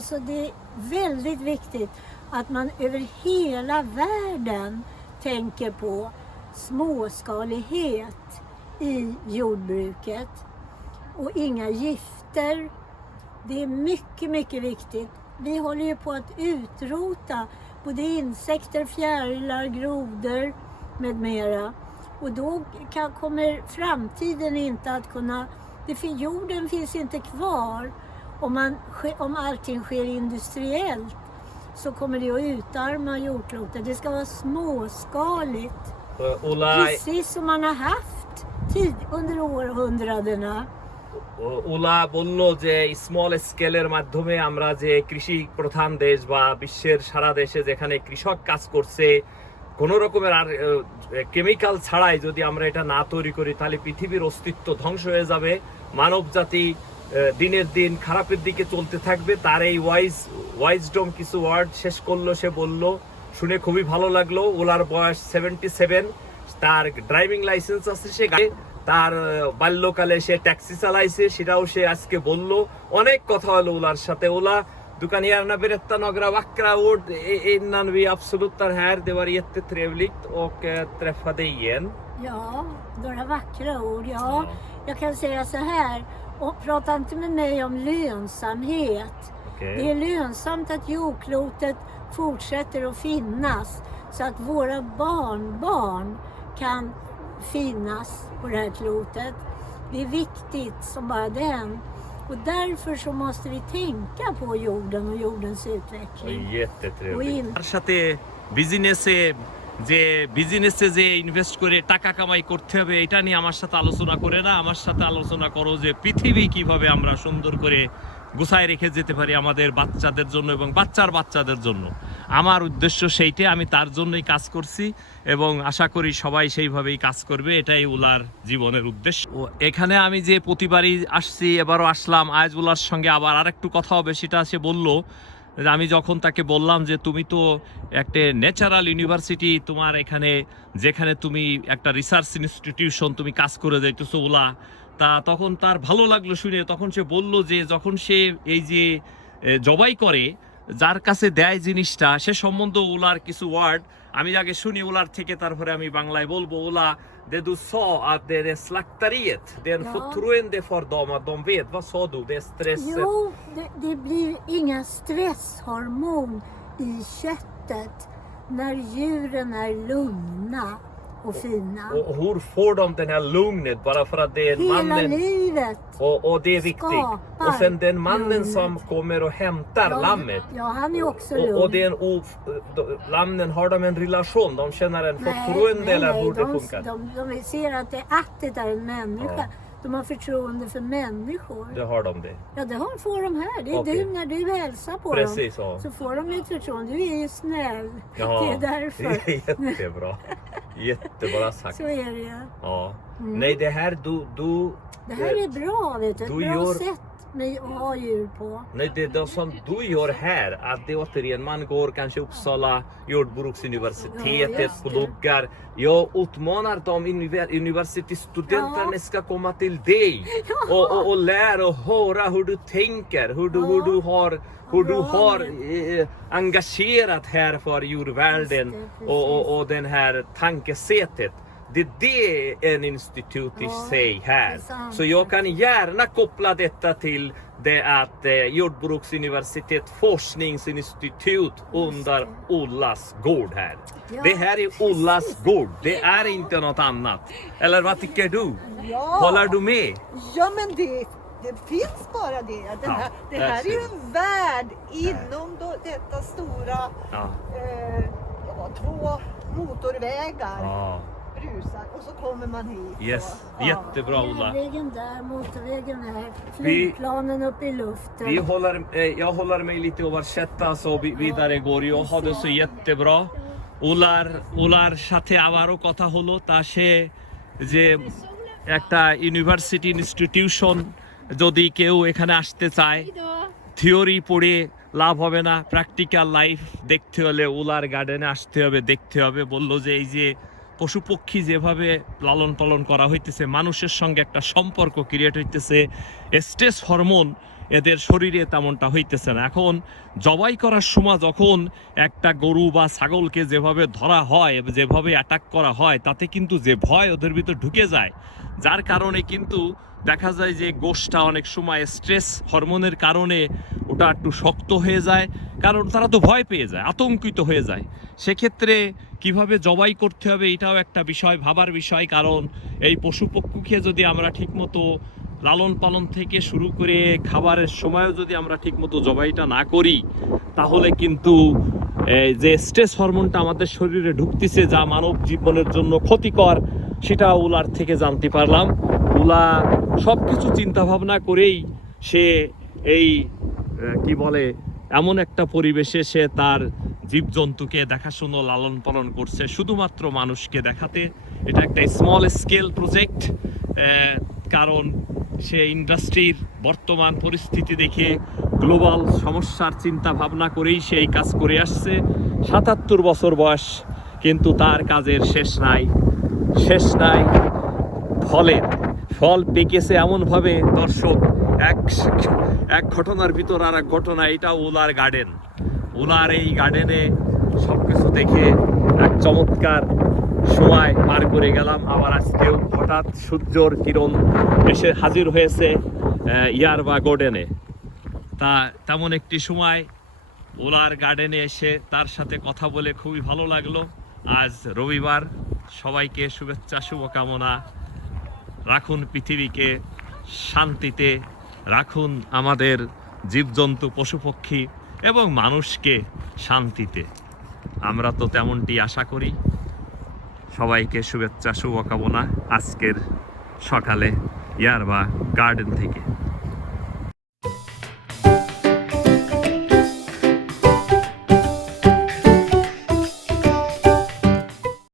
alltså det är väldigt viktigt att man över hela världen tänker på småskalighet i jordbruket och inga gifter. Det är mycket, mycket viktigt. Vi håller ju på att utrota både insekter, fjärilar, grodor med mera. Och då kommer framtiden inte att kunna... Jorden finns inte kvar. Om allting sker industriellt så kommer det att utarma jordklotet. Det ska vara småskaligt. Precis som man har haft under århundradena. OLA বলল যে small স্কেলের মাধ্যমে আমরা যে কৃষি প্রধান দেশ বা বিশ্বের সারা দেশে যেখানে কৃষক কাজ করছে কোনো রকমের আর কেমিক্যাল ছাড়াই যদি আমরা এটা না তৈরি করি তাহলে পৃথিবীর অস্তিত্ব ধ্বংস হয়ে যাবে, মানব জাতি দিনের দিন খারাপের দিকে চলতে থাকবে। তার এই ওয়াইজডম কিছু ওয়ার্ড শেষ করলো, সে বলল, শুনে খুবই ভালো লাগলো। ওলার বয়স 77, তার ড্রাইভিং লাইসেন্স আছে, সে তার বাল্যকালে সে ট্যাক্সি চালাইছে, সেটাও সে আজকে বলল। অনেক কথা halo ওলার সাথে. Ola, du kan gärna berätta några vackra ord innan vi avslutar här. Det var jättetrevligt och träffa dig igen. Ja, några vackra ord. Ja, jag kan säga så här. Och prata inte med mig om lönsamhet. Okay. Det är lönsamt att jordklotet fortsätter att finnas så att våra barnbarn kan finnas på det här klotet. Det är viktigt som bara den. Och därför så måste vi tänka på jorden och jordens utveckling. jättetrevligt. তার সাথে বিজনেসে যে invest করে টাকা কামাই করতে হবে এটা নিয়ে আমার সাথে আলোচনা করে না, আমার সাথে আলোচনা করো যে পৃথিবী কিভাবে আমরা সুন্দর করে গুছায় রেখে যেতে পারি আমাদের বাচ্চাদের জন্য এবং বাচ্চাদের জন্য। আমার উদ্দেশ্য সেইটাই, আমি তার জন্যই কাজ করছি এবং আশা করি সবাই সেইভাবেই কাজ করবে, এটাই উলার জীবনের উদ্দেশ্য। ও এখানে আমি যে প্রতিবারই আসছি, এবারও আসলাম, আজ উলার সঙ্গে আবার আরেকটু কথা হবে। সেটা সে বলল, আমি যখন তাকে বললাম যে তুমি তো একটা ন্যাচারাল ইউনিভার্সিটি, তোমার এখানে যেখানে তুমি একটা রিসার্চ ইনস্টিটিউশন তুমি কাজ করে যাইতেছো ওলা, তা তখন তার ভালো লাগলো শুনে। তখন সে বলল যে যখন সে এই যে জবাই করে, যার কাছে দেয় জিনিসটা, সে সম্বন্ধে ওলার কিছু ওয়ার্ড আমি আগে শুনি ওলার থেকে, তারপরে আমি বাংলায় বলবো। OLA, det du sa att det är slakteriet, det är en förtroende för dem att de vet. Vad sa du? Det är stress? Jo, det blir inga stresshormon i köttet när djuren är lugna och fina. Och hur får de den här lugnet? Bara för att det är Hela mannen. livet. Och det är viktigt. Och sen den mannen som kommer och hämtar lammet. Ja, han är också lugn. Och det är lammen, har de en relation? De känner en förtroende eller hur det funkar? De ser att det är en människa. Ja. De har förtroende för människor. Det har de det? Ja, det får de här. Det är du när du hälsar på Precis, dem. Ja. Så får de ett förtroende. Du är ju snäll. Ja, det är därför. Det är jättebra. Jättebra sagt. Så är det ju. Ja. Nej, det här det här är bra, vet du. Ett bra sätt att ha djur på. Nej, det som du gör här, att det återigen, man går kanske Uppsala jordbruksuniversitetet, pluggar. Jag utmanar de universitetsstudenterna ska komma till dig och lära och höra hur du tänker, hur du har engagerat här för djurvärlden och den här tankesättet. Det är en institut i sig här. Så jag kan gärna koppla detta till det att Jordbruksuniversitet forskningsinstitut under Ullas gård här. Ja. Det här är Ullas gård, det är inte något annat. Eller vad tycker du? Ja. Håller du med? Ja, men det finns bara det. Det här är ju en värld inom detta stora, 2 motorvägar. Ja. Brusar, och så kommer man hit. Yes, jättebra Ola. Vägen där, motorvägen här, flygplanen upp i luften. Jag håller mig lite översätta så vidare går. Jag har det så jättebra. ওলার সাথে আবারও কথা হলো। তা সে যে একটা university institution যদি কেউ এখানে আসতে চায়, থিওরি পড়ে লাভ হবে না, প্র্যাকটিক্যাল লাইফ দেখতে হলে ওলার গার্ডেনে আসতে হবে, দেখতে হবে। বলল যে এই যে পশু পক্ষী যেভাবে লালন পালন করা হইতেছে, মানুষের সঙ্গে একটা সম্পর্ক ক্রিয়েট হইতেছে, স্ট্রেস হরমোন এদের শরীরে তেমনটা হইতেছে না। এখন জবাই করার সময় যখন একটা গরু বা ছাগলকে যেভাবে ধরা হয়, যেভাবে অ্যাটাক করা হয়, তাতে কিন্তু যে ভয় ওদের ভিতর ঢুকে যায়, যার কারণে কিন্তু দেখা যায় যে গোশটা অনেক সময় স্ট্রেস হরমোনের কারণে ওটা একটু শক্ত হয়ে যায়, কারণ তারা তো ভয় পেয়ে যায়, আতঙ্কিত হয়ে যায়। সেক্ষেত্রে কিভাবে জবাই করতে হবে এটাও একটা বিষয়, ভাবার বিষয়। কারণ এই পশুপক্ষীকে যদি আমরা ঠিকমতো লালন পালন থেকে শুরু করে খাবারের সময়ও যদি আমরা ঠিকমতো জবাইটা না করি, তাহলে কিন্তু যে স্ট্রেস হরমোনটা আমাদের শরীরে ঢুকতেছে, যা মানব জীবনের জন্য ক্ষতিকর, সেটা উলার থেকে জানতে পারলাম। উলা সব কিছু চিন্তা ভাবনা করেই সে এই কি বলে এমন একটা পরিবেশে সে তার জীবজন্তুকে দেখাশুনো লালন পালন করছে শুধুমাত্র মানুষকে দেখাতে। এটা একটা স্মল স্কেল প্রজেক্ট, কারণ সে ইন্ডাস্ট্রির বর্তমান পরিস্থিতি দেখে গ্লোবাল সমস্যার চিন্তা ভাবনা করেই সে এই কাজ করে আসছে। ৭৭ বছর বয়স, কিন্তু তার কাজের শেষ নাই, শেষ নাই। ফল পেকেছে এমনভাবে, দর্শক, এক ঘটনার ভিতর আর এক ঘটনা। এটা উলার গার্ডেন। উলার এই গার্ডেনে সবকিছু দেখে এক চমৎকার সময় পার করে গেলাম। আবার আজকেও হঠাৎ সূর্যর কিরণ এসে হাজির হয়েছে ইয়ারবা গার্ডেনে। তেমন একটি সময় উলার গার্ডেনে এসে তার সাথে কথা বলে খুবই ভালো লাগলো। আজ রবিবার, সবাইকে শুভেচ্ছা, শুভকামনা। রাখুন পৃথিবীকে শান্তিতে, রাখুন আমাদের জীবজন্তু, পশুপক্ষী এবং মানুষকে শান্তিতে। আমরা তো তেমনটি আশা করি। সবাইকে শুভেচ্ছা, শুভকামনা আজকের সকালে ইয়ারবা গার্ডেন থেকে।